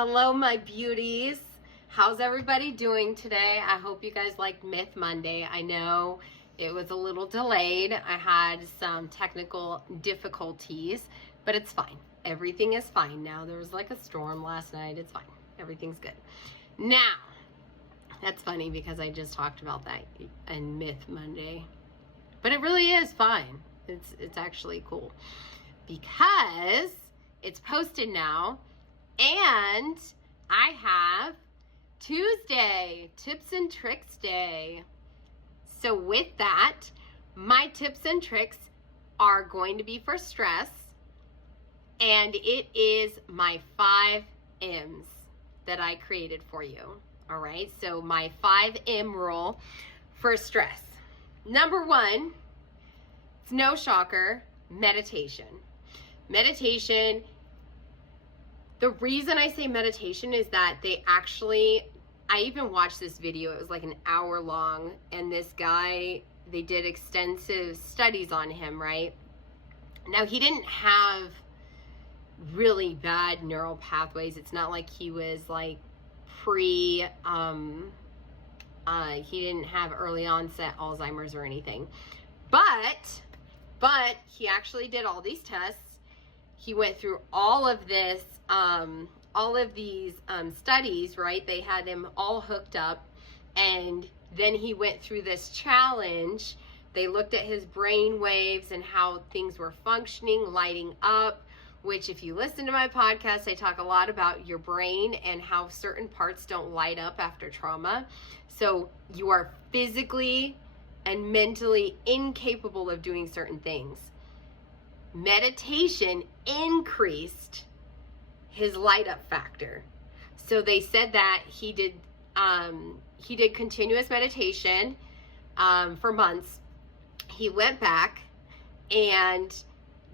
Hello, my beauties. How's everybody doing today? I hope you guys liked Myth Monday. I know it was a little delayed. I had some technical difficulties, but it's fine. Everything is fine now. There was like a storm last night. It's fine. Everything's good. Now, that's funny because I just talked about that in Myth Monday, but it really is fine. It's actually cool because it's posted now. And I have Tuesday, Tips and Tricks Day. So with that, my tips and tricks are going to be for stress. And it is my 5 M's that I created for you. All right, so my 5M rule for stress. Number 1, it's no shocker, meditation. Meditation. The reason I say meditation is that I even watched this video. It was like an hour long, and this guy, they did extensive studies on him, right? Now, he didn't have really bad neural pathways. It's not like he was like he didn't have early onset Alzheimer's or anything. But he actually did all these tests. He went through all of these studies, right? They had him all hooked up, and then he went through this challenge. They looked at his brain waves and how things were functioning, lighting up, which if you listen to my podcast, I talk a lot about your brain and how certain parts don't light up after trauma. So you are physically and mentally incapable of doing certain things. Meditation increased his light up factor. So they said that he did continuous meditation for months. He went back and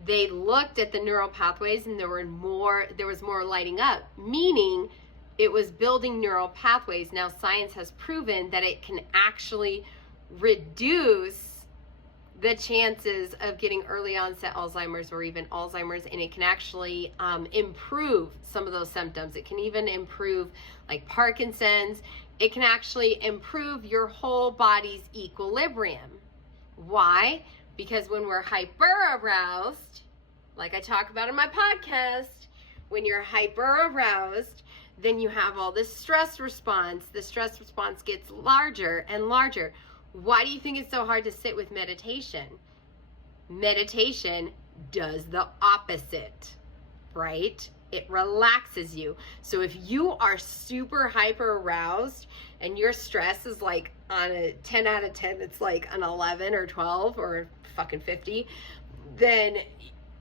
they looked at the neural pathways, and there was more lighting up, meaning it was building neural pathways. Now science has proven that it can actually reduce the chances of getting early onset Alzheimer's or even Alzheimer's, and it can actually improve some of those symptoms. It can even improve like Parkinson's. It can actually improve your whole body's equilibrium. Why? Because when we're hyper aroused, like I talk about in my podcast, when you're hyper aroused, then you have all this stress response. The stress response gets larger and larger. Why do you think it's so hard to sit with meditation? Meditation does the opposite, right? It relaxes you. So if you are super hyper aroused and your stress is like on a 10 out of 10, it's like an 11 or 12 or fucking 50, then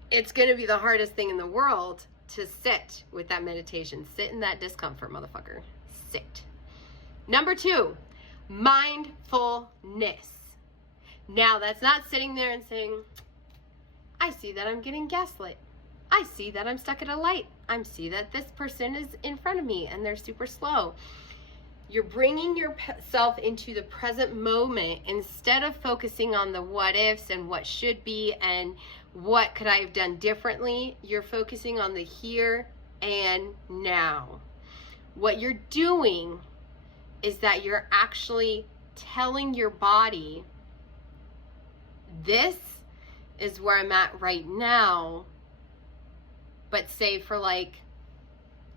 it's going to be the hardest thing in the world to sit with that meditation. Sit in that discomfort, motherfucker. Sit. Number 2. Mindfulness. Now, that's not sitting there and saying, I see that I'm getting gaslit. I see that I'm stuck at a light. I see that this person is in front of me and they're super slow. You're bringing yourself into the present moment instead of focusing on the what ifs and what should be and what could I have done differently. You're focusing on the here and now. What you're doing is that you're actually telling your body, this is where I'm at right now, but say for like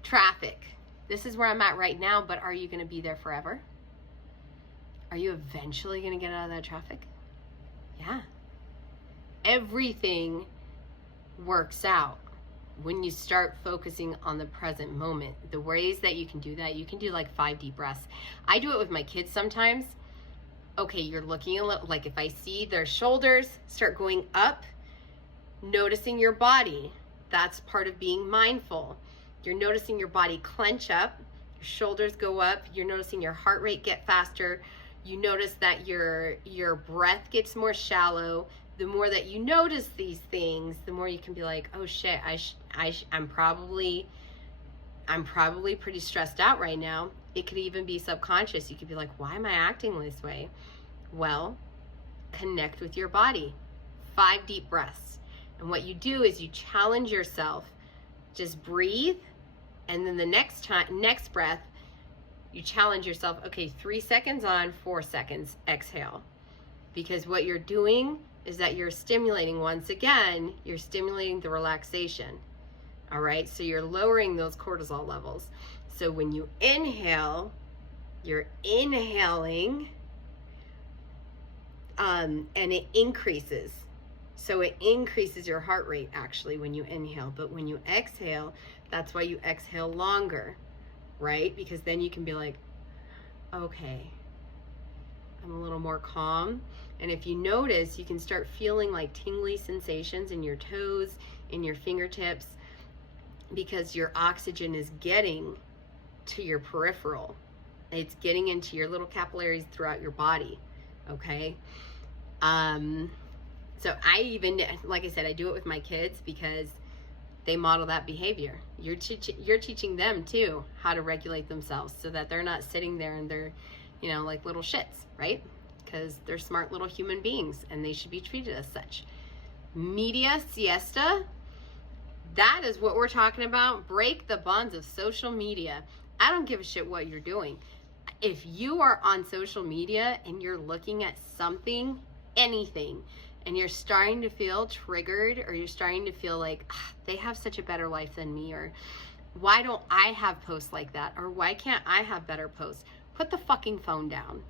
traffic, this is where I'm at right now, but are you going to be there forever? Are you eventually going to get out of that traffic? Yeah. Everything works out when you start focusing on the present moment. The ways that you can do that, you can do like 5 deep breaths. I do it with my kids sometimes. Okay, you're looking a little, like if I see their shoulders start going up, noticing your body. That's part of being mindful. You're noticing your body clench up, your shoulders go up, you're noticing your heart rate get faster. You notice that your breath gets more shallow. The more that you notice these things, the more you can be like, oh shit, I'm probably pretty stressed out right now. It could even be subconscious. You could be like, why am I acting this way? Well, connect with your body. 5 deep breaths. And what you do is you challenge yourself. Just breathe And then the next breath, you challenge yourself, okay, 3 seconds on, 4 seconds, exhale. Because what you're doing is that you're stimulating, once again, you're stimulating the relaxation. All right, so you're lowering those cortisol levels. So when you inhale, you're inhaling, and it increases. So it increases your heart rate actually when you inhale. But when you exhale, that's why you exhale longer, right? Because then you can be like, okay, I'm a little more calm. And if you notice, you can start feeling like tingly sensations in your toes, in your fingertips, because your oxygen is getting to your peripheral. It's getting into your little capillaries throughout your body, okay? So I even, like I said, I do it with my kids because they model that behavior. You're teaching them too how to regulate themselves so that they're not sitting there and they're, you know, like little shits, right? Because they're smart little human beings and they should be treated as such. Media siesta, that is what we're talking about. Break the bonds of social media. I don't give a shit what you're doing. If you are on social media and you're looking at something, anything, and you're starting to feel triggered, or you're starting to feel like they have such a better life than me, or why don't I have posts like that, or why can't I have better posts? Put the fucking phone down.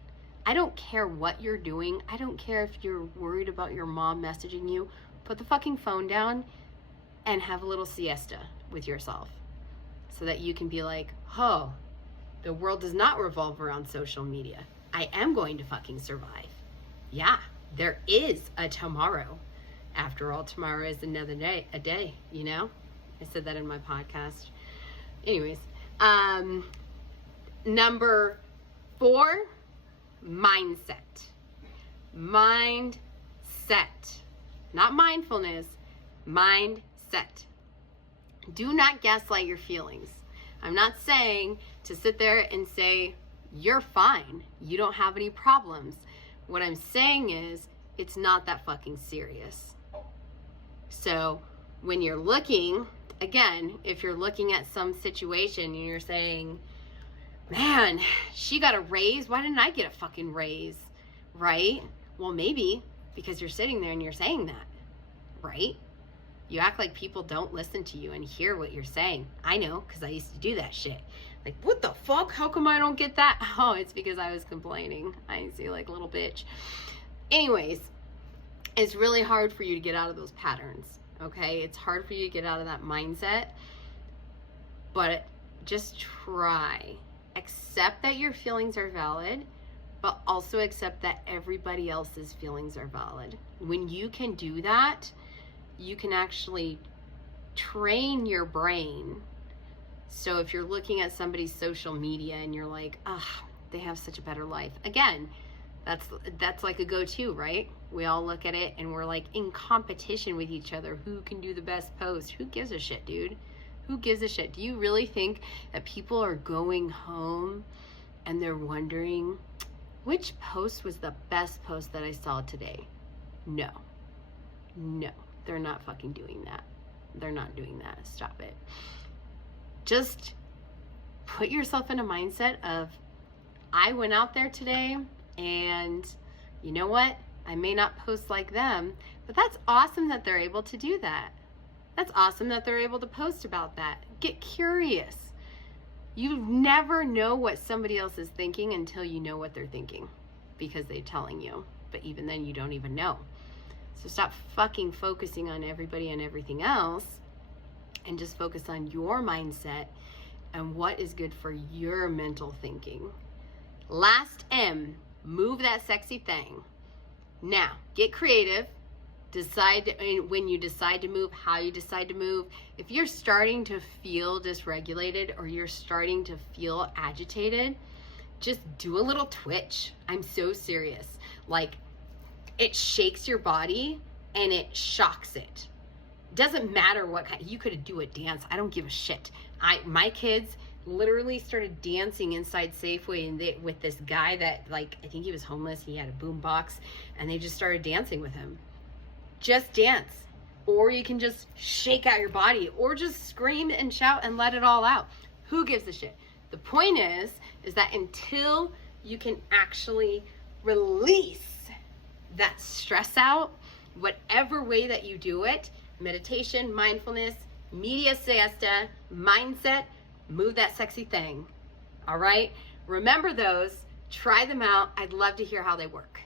I don't care what you're doing. I don't care if you're worried about your mom messaging you. Put the fucking phone down and have a little siesta with yourself so that you can be like, oh, the world does not revolve around social media. I am going to fucking survive. Yeah, there is a tomorrow. After all, tomorrow is another day, a day, you know? I said that in my podcast. Anyways, number 4, mindset. Mindset. Not mindfulness, mindset. Do not gaslight your feelings. I'm not saying to sit there and say, you're fine, you don't have any problems. What I'm saying is, it's not that fucking serious. So when you're looking, again, if you're looking at some situation and you're saying, man, she got a raise, why didn't I get a fucking raise, right? Well, maybe because you're sitting there and you're saying that, right? You act like people don't listen to you and hear what you're saying. I know, because I used to do that shit. Like, what the fuck? How come I don't get that? Oh, it's because I was complaining. I see, like, little bitch. Anyways, it's really hard for you to get out of those patterns, okay? It's hard for you to get out of that mindset. But just try. Accept that your feelings are valid, but also accept that everybody else's feelings are valid. When you can do that, you can actually train your brain. So if you're looking at somebody's social media and you're like, they have such a better life. Again, that's like a go-to, right? We all look at it and we're like in competition with each other. Who can do the best post? Who gives a shit, dude? Who gives a shit? Do you really think that people are going home and they're wondering, which post was the best post that I saw today? No. They're not fucking doing that. They're not doing that. Stop it. Just put yourself in a mindset of, I went out there today and you know what? I may not post like them, but that's awesome that they're able to do that. That's awesome that they're able to post about that. Get curious. You never know what somebody else is thinking until you know what they're thinking because they're telling you. But even then, you don't even know. So stop fucking focusing on everybody and everything else and just focus on your mindset and what is good for your mental thinking. Last M, move that sexy thing. Now, get creative. Decide when you decide to move, how you decide to move. If you're starting to feel dysregulated or you're starting to feel agitated, just do a little twitch. I'm so serious. Like, it shakes your body and it shocks it. Doesn't matter what kind. You could do a dance. I don't give a shit. My kids literally started dancing inside Safeway and with this guy that, like, I think he was homeless. He had a boom box and they just started dancing with him. Just dance. Or you can just shake out your body or just scream and shout and let it all out. Who gives a shit? The point is that until you can actually release that stress out, whatever way that you do it, meditation, mindfulness, media siesta, mindset, move that sexy thing. All right? Remember those, try them out. I'd love to hear how they work.